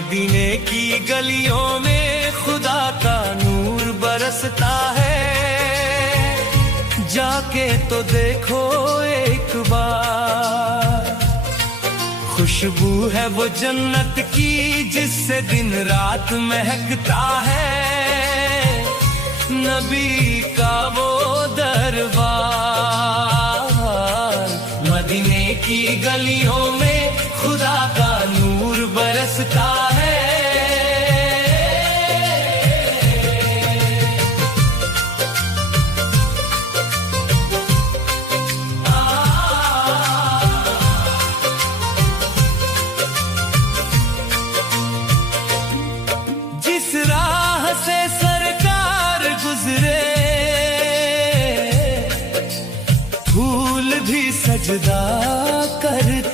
मदीने की गलियों में खुदा का नूर बरसता है, जाके तो देखो एक बार। खुशबू है वो जन्नत की जिससे दिन रात महकता है, नबी का वो दरबार। मदीने की गलियों में खुदा का नूर बरसता है। जिस राह से सरकार गुजरे, फूल भी सजदा करते